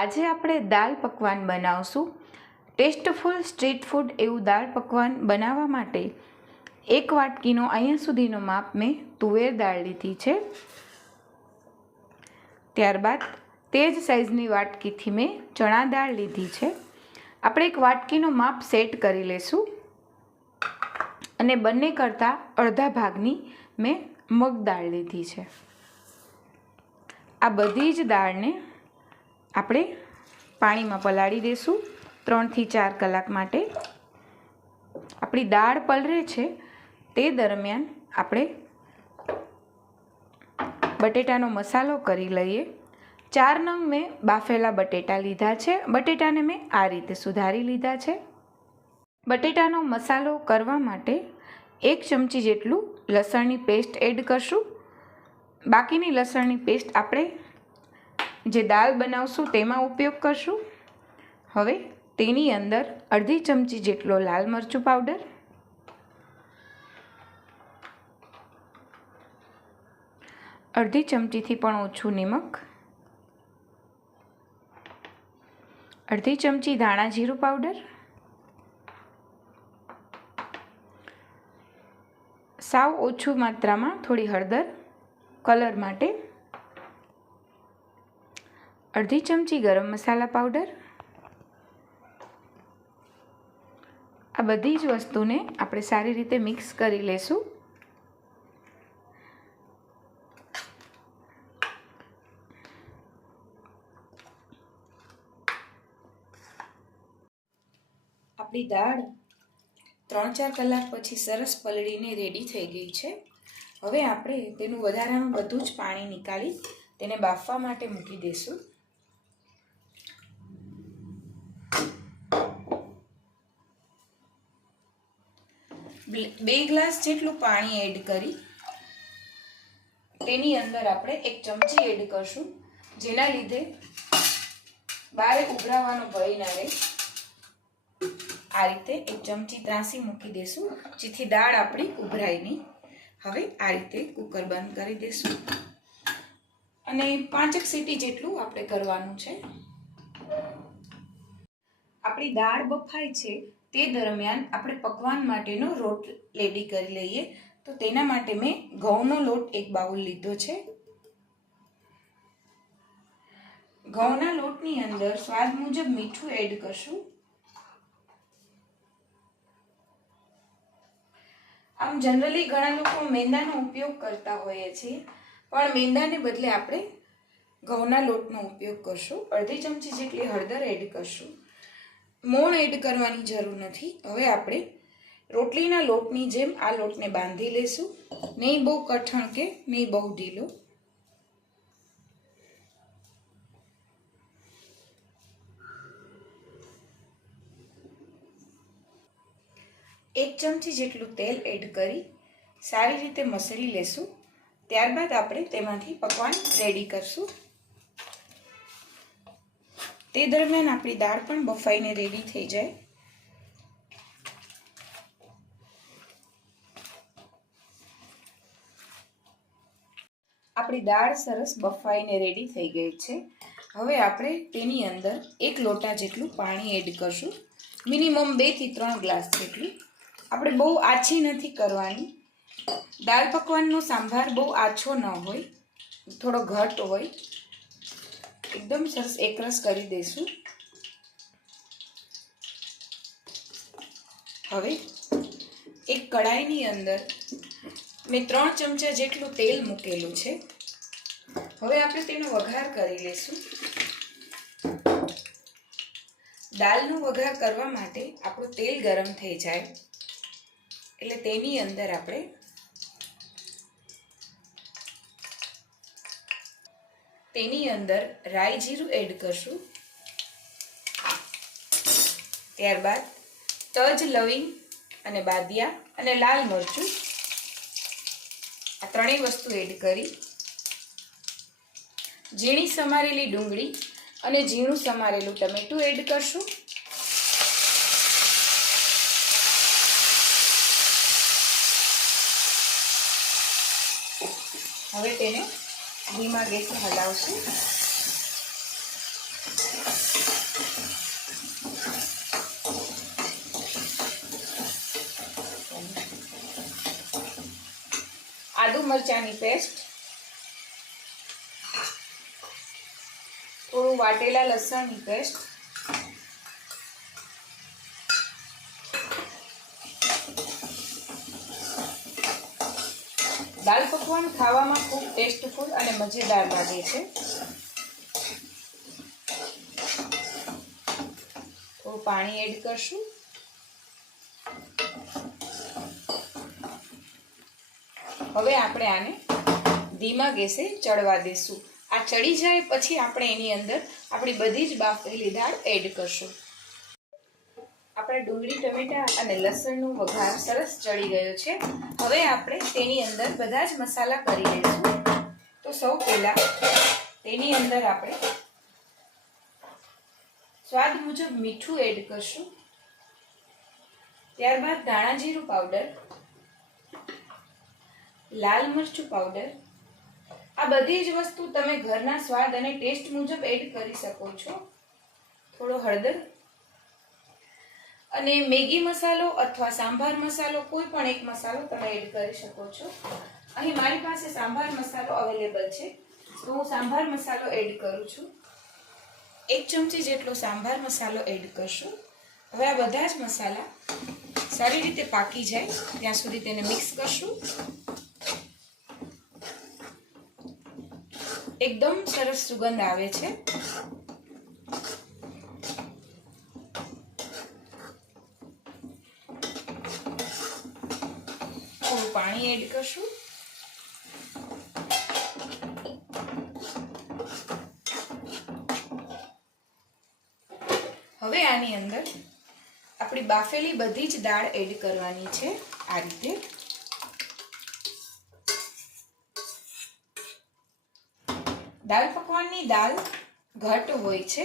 આજે આપણે દાળ પકવાન બનાવશું। ટેસ્ટફુલ સ્ટ્રીટ ફૂડ એવું દાળ પકવાન બનાવવા માટે 1 વાટકીનો અહીંયા સુધીનો માપ મેં તુવેર દાળ લીધી છે। ત્યારબાદ તે જ સાઈઝની વાટકીથી મેં ચણા દાળ લીધી છે। આપણે 1 વાટકીનો માપ સેટ કરી લેશું અને બંને કરતાં અડધા ભાગની મેં મગ દાળ લીધી છે। આ બધી જ દાળને આપણે પાણીમાં પલાળી દેશું 3 થી 4 કલાક માટે। આપણી દાળ પલળે છે તે દરમિયાન આપણે બટેટાનો મસાલો કરી લઈએ। 4 નંગ મેં બાફેલા બટેટા લીધા છે। બટેટાને મેં આ રીતે સુધારી લીધા છે। બટેટાનો મસાલો કરવા માટે 1 ચમચી જેટલું લસણની પેસ્ટ એડ કરશું। બાકીની લસણની પેસ્ટ આપણે જે દાળ બનાવશું તેમાં ઉપયોગ કરશું। હવે તેની અંદર અડધી ચમચી જેટલો લાલ મરચું પાવડર, અડધી ચમચીથી પણ ઓછું નિમક, અડધી ચમચી ધાણા જીરું પાવડર, સાવ ઓછું માત્રામાં થોડી હળદર કલર માટે, અડધી ચમચી ગરમ મસાલા પાવડર। આ બધી જ વસ્તુને આપણે સારી રીતે મિક્સ કરી લેશું। આપણી દાળ 3-4 કલાક પછી સરસ પલળીને રેડી થઈ ગઈ છે। હવે આપણે તેનું વધારાનું બધું જ પાણી નીકાળી તેને બાફવા માટે મૂકી દઈશું। 2 ગ્લાસ જેટલું પાણી એડ કરી તેની અંદર આપણે 1 ચમચી એડ કરશું, જેના લીધે બારે ઉભરાવાનો ભય ના રહે। આ રીતે 1 ચમચી ત્રાંસી મૂકી દેશું જેથી દાળ આપણી ઉભરાય નહીં। હવે આ રીતે કુકર બંધ કરી દેશું અને 5 સીટી જેટલું આપણે કરવાનું છે। આપણી દાળ બફાય છે તે દરમિયાન આપણે પકવાન માટેનો લોટ રેડી કરી લઈએ। તો તેના માટે મેં ઘઉંનો લોટ 1 બાઉલ લીધો છે। ઘઉંના લોટની અંદર સ્વાદ મુજબ મીઠું એડ કરશું। આમ જનરલી ઘણા લોકો મેંદાનો ઉપયોગ કરતા હોઈએ છે, પણ મેંદાને બદલે આપણે ઘઉંના લોટનો ઉપયોગ કરશું। અડધી ચમચી જેટલી હળદર એડ કરશું। મોણ એડ કરવાની જરૂર નથી। હવે આપણે રોટલીના લોટની જેમ આ લોટને બાંધી લેશું, નહીં બહુ કઠણ કે નહીં બહુ ઢીલો। એક ચમચી જેટલું તેલ એડ કરી સારી રીતે મસળી લેશું। ત્યારબાદ આપણે તેમાંથી પકવાન રેડી કરશું। તે દરમિયાન આપણી દાળ પણ બફાઈને રેડી થઈ જાય। આપણી દાળ સરસ બફાઈને રેડી થઈ ગઈ છે। હવે આપણે તેની અંદર 1 લોટા જેટલું પાણી એડ કરશું, મિનિમમ 2 થી 3 ગ્લાસ જેટલું। આપણે બહુ આછી નથી કરવાની। દાળ પકવાનનો સંભાર બહુ આછો ન હોય, થોડો ઘટ હોય। એકદમ સરસ એકરસ કરી દઈશું। હવે એક કડાઈની અંદર મેં 3 ચમચા જેટલું તેલ મૂકેલું છે। હવે આપણે તેનો વઘાર કરી લઈશું। દાળનો વઘાર કરવા માટે આપણું તેલ ગરમ થઈ જાય એટલે તેની અંદર આપણે રાઈ જીરું એડ કરશું। ત્યારબાદ તજ, લવિંગ અને બાદિયા અને લાલ મરચું આ ત્રણેય વસ્તુ એડ કરી ઝીણી સમારેલી ડુંગળી અને ઝીણું સમારેલું ટમેટું એડ કરશું। હવે તેને ધીમા ગેસે હલાવશું। મરચાંની પેસ્ટ, થોડું વાટેલા લસણની પેસ્ટ, દાલ પકવાન ખાવામાં ખૂબ ટેસ્ટફુલ અને મજેદાર લાગે છે. થોડું પાણી એડ કરશું. હવે આપણે આને ધીમા ગેસે ચડવા દેશું. આ ચડી જાય પછી આપણે એની અંદર આપણી બધી જ બાફેલી દાળ એડ કરશું. આપણે ડુંગળી, ટમેટા અને લસણનો વઘાર સરસ ચડી ગયો છે. હવે આપણે તેની અંદર બધા જ મસાલા કરી લઈશું. તો સૌ પહેલા તેની અંદર આપણે સ્વાદ મુજબ મીઠું એડ કરશું. ત્યારબાદ ધાણા જીરું પાવડર, લાલ મરચું પાવડર. આ બધી જ વસ્તુ તમે ઘરના સ્વાદ અને ટેસ્ટ મુજબ એડ કરી શકો છો. થોડો હળદર અને મેગી મસાલો અથવા સાંભાર મસાલો, કોઈ પણ એક મસાલો તમે એડ કરી શકો છો. અહીં મારી પાસે સાંભાર મસાલો અવેલેબલ છે, તો હું સાંભાર મસાલો એડ કરું છું. 1 ચમચી જેટલો સાંભાર મસાલો એડ કરશું. હવે આ બધા જ મસાલા સારી રીતે પાકી જાય ત્યાં સુધી તેને મિક્સ કરશું. એકદમ સરસ સુગંધ આવે છે. થોડું પાણી એડ કરશું. હવે આની અંદર આપણી બાફેલી બધી જ દાળ એડ કરવાની છે. આ રીતે દાલ પકવાનની દાળ ઘટ હોય છે,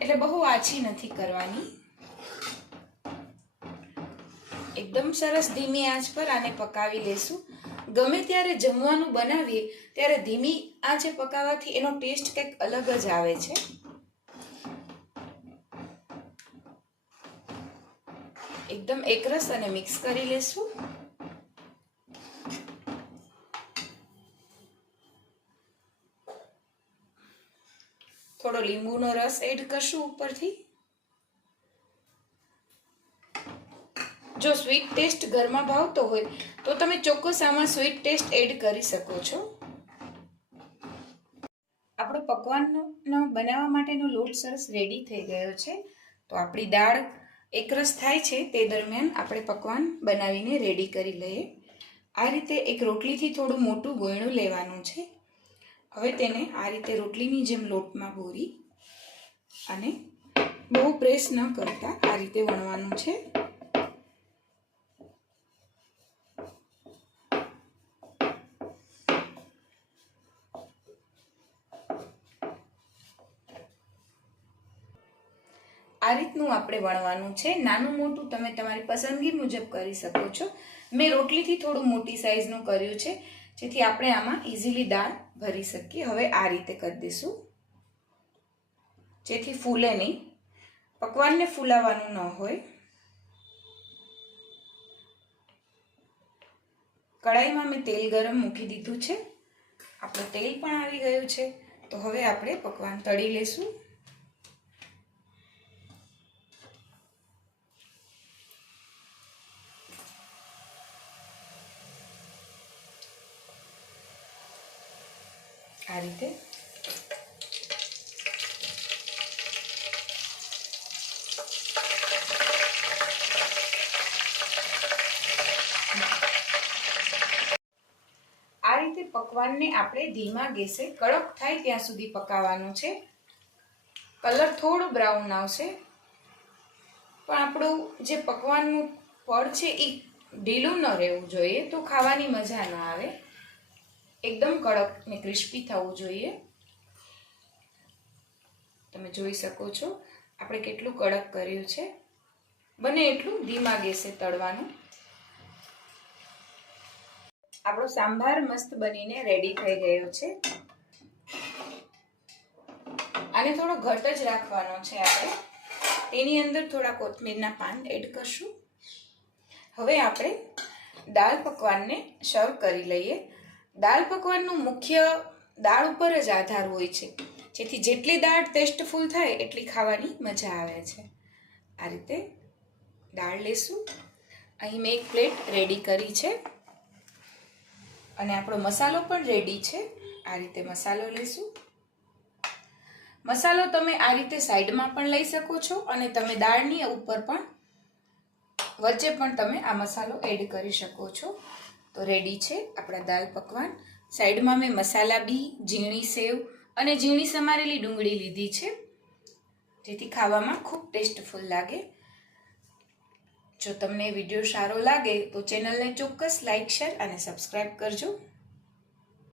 એટલે બહુ આછી નથી કરવાની. એકદમ સરસ ધીમી આંચ પર આને પકાવી લેશું. ગમે ત્યારે જમવાનું બનાવીએ ત્યારે ધીમી આંચે પકાવવાથી એનો ટેસ્ટ કંઈક અલગ જ આવે છે. એકદમ એકરસ અને મિક્સ કરી લેશું. થોડો લીંબુનો રસ એડ કરશું ઉપરથી. જો સ્વીટ ટેસ્ટ ઘરમાં ભાવતો હોય તો તમે ચોક્કસ આમાં સ્વીટ ટેસ્ટ એડ કરી શકો છો. આપણો પકવાનનો બનાવવા માટેનો લોટ સરસ રેડી થઈ ગયો છે. તો આપણી દાળ એકરસ થાય છે તે દરમિયાન આપણે પકવાન બનાવીને રેડી કરી લઈએ. આ રીતે એક રોટલીથી થોડું મોટું ગોયણું લેવાનું છે. હવે તેને આ રીતે રોટલીની જેમ લોટમાં બોરી અને બહુ પ્રેસ ન કરતા આ રીતે વણવાનું છે. આ રીતનું આપણે વણવાનું છે. નાનું મોટું તમે તમારી પસંદગી મુજબ કરી શકો છો. મેં રોટલીથી થોડું મોટી સાઈઝનું કર્યું છે, જેથી આપણે આમાં ઇઝીલી દાળ ભરી શકીએ. હવે આ રીતે કરી દઈશું, જેથી ફૂલે નહીં. પકવાનને ફૂલાવાનું ન હોય. કડાઈમાં મેં તેલ ગરમ મૂકી દીધું છે. આપણું તેલ પણ આવી ગયું છે. તો હવે આપણે પકવાન તળી લેશું. આ રીતે પકવાનને આપણે ધીમા ગેસે કડક થાય ત્યાં સુધી પકાવવાનું છે. કલર થોડો બ્રાઉન આવશે, પણ આપણું જે પકવાનનું ફળ છે એ ઢીલું ન રહેવું જોઈએ, તો ખાવાની મજા ન આવે. એકદમ કડક ને ક્રિસ્પી થવું જોઈએ. તમે જોઈ શકો છો આપણે કેટલું કડક કર્યું છે. બને એટલું ધીમા ગેસે તળવાનું. આપણો સાંભાર મસ્ત બનીને રેડી થઈ ગયો છે. આને થોડો ઘટ જ રાખવાનો છે આપણે. તેની અંદર થોડા કોથમીરના પાન એડ કરશું. હવે આપણે દાળ પકવાનને સર્વ કરી લઈએ. દાળ પકવાનનું મુખ્ય દાળ ઉપર જ આધાર હોય છે, જેથી જેટલી દાળ ટેસ્ટફુલ થાય એટલી ખાવાની મજા આવે છે. આ રીતે દાળ લેશું. અહીં મેં એક પ્લેટ રેડી કરી છે અને આપણો મસાલો પણ રેડી છે. આ રીતે મસાલો લેશું. મસાલો તમે આ રીતે સાઈડમાં પણ લઈ શકો છો અને તમે દાળની ઉપર પણ વચ્ચે પણ તમે આ મસાલો એડ કરી શકો છો. તો રેડી છે આપણા દાળ પકવાન. સાઈડમાં મેં મસાલા બી, ઝીણી સેવ અને ઝીણી સમારેલી ડુંગળી લીધી છે, જેથી ખાવામાં ખૂબ ટેસ્ટફુલ લાગે. જો તમને વિડીયો સારો લાગે તો ચેનલને ચોક્કસ લાઈક, શેર અને સબસ્ક્રાઈબ કરજો.